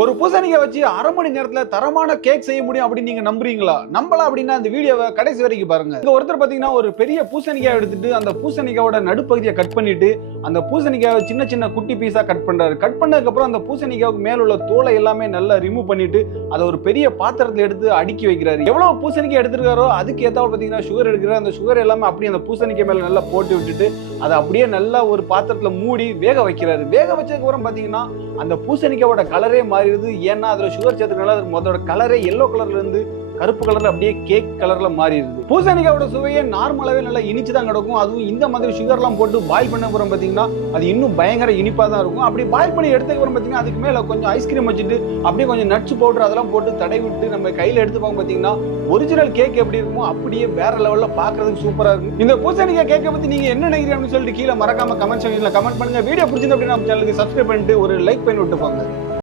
ஒரு பூசணிக்காய் வச்சு அரை மணி நேரத்துல தரமான கேக் செய்ய முடியும் அப்படின்னு நீங்க நம்புறீங்களா? நம்பலாம் அப்படின்னா அந்த வீடியோவை கடைசி வரைக்கும் பாருங்க. இங்க ஒருத்தர் பாத்தீங்கன்னா ஒரு பெரிய பூசணிக்காய் எடுத்துட்டு அந்த பூசணிக்காயோட நடுப்பகுதியை கட் பண்ணிட்டு அந்த பூசணிக்காயை சின்ன சின்ன குட்டி பீஸா கட் பண்றாரு. கட் பண்ணதுக்கு அப்புறம் அந்த பூசணிக்காய்க்கு மேல உள்ள தோலை எல்லாமே நல்லா ரிமூவ் பண்ணிட்டு அதை ஒரு பெரிய பாத்திரத்துல எடுத்து அடுக்கி வைக்கிறாரு. எவ்வளவு பூசணிக்காய் எடுத்திருக்காரோ அதுக்கு ஏத்தாப்புல பாத்தீங்கன்னா சுகர் எடுக்கிறாரு. அந்த சுகர் எல்லாமே அப்படியே அந்த பூசணிக்காய் மேல நல்லா போட்டு விட்டுட்டு அதை அப்படியே நல்லா ஒரு பாத்திரத்துல மூடி வேக வைக்கிறாரு. வேக வச்சதுக்கு அப்புறம் பாத்தீங்கன்னா அந்த பூசணிக்காயோட கலரே மாறிடுது. ஏன்னா அதுல சுகர் சேர்த்துக்கனால அதோட கலரே எல்லோ கலர்ல இருந்து கருப்பு கலர்ல அப்படியே கேக் கலர்ல மாறிடுது. பூசணிக்காயோட சுவையே நார்மலாவே நல்லா இனிச்சு தான் கிடக்கும். அதுவும் இந்த மாதிரி சுகர்லாம் போட்டு பாயில் பண்ண அப்புறம் பாத்தீங்கன்னா அது இன்னும் பயங்கர இனிப்பா தான் இருக்கும். அப்படி பாயில் பண்ணி எடுத்ததுக்கு அப்புறம் பாத்தீங்கன்னா அதுக்கு மேல கொஞ்சம் ஐஸ்கிரீம் வச்சுட்டு அப்படியே கொஞ்சம் நட்ஸ் பவுடர் அதெல்லாம் போட்டு தடை விட்டு நம்ம கையில எடுத்து பார்க்க பாத்தீங்கன்னா ஒரிஜினல் கேக் எப்படி இருக்குமோ அப்படியே வேற லெவல்ல பாக்குறதுக்கு சூப்பரா இருக்கும். இந்த பூசணிக்காய் கேக்கை பத்தி நீங்க என்ன நினைக்கிறீங்கன்னு சொல்லிட்டு கீழே மறக்காம கமெண்ட் செக்ஷன்ல கமெண்ட் பண்ணுங்க. வீடியோ பிடிச்சிருந்தா அப்படின்னா நம்ம சேனலுக்கு சப்ஸ்கிரைப் பண்ணிட்டு ஒரு லைக் பண்ணி விட்டு போங்க.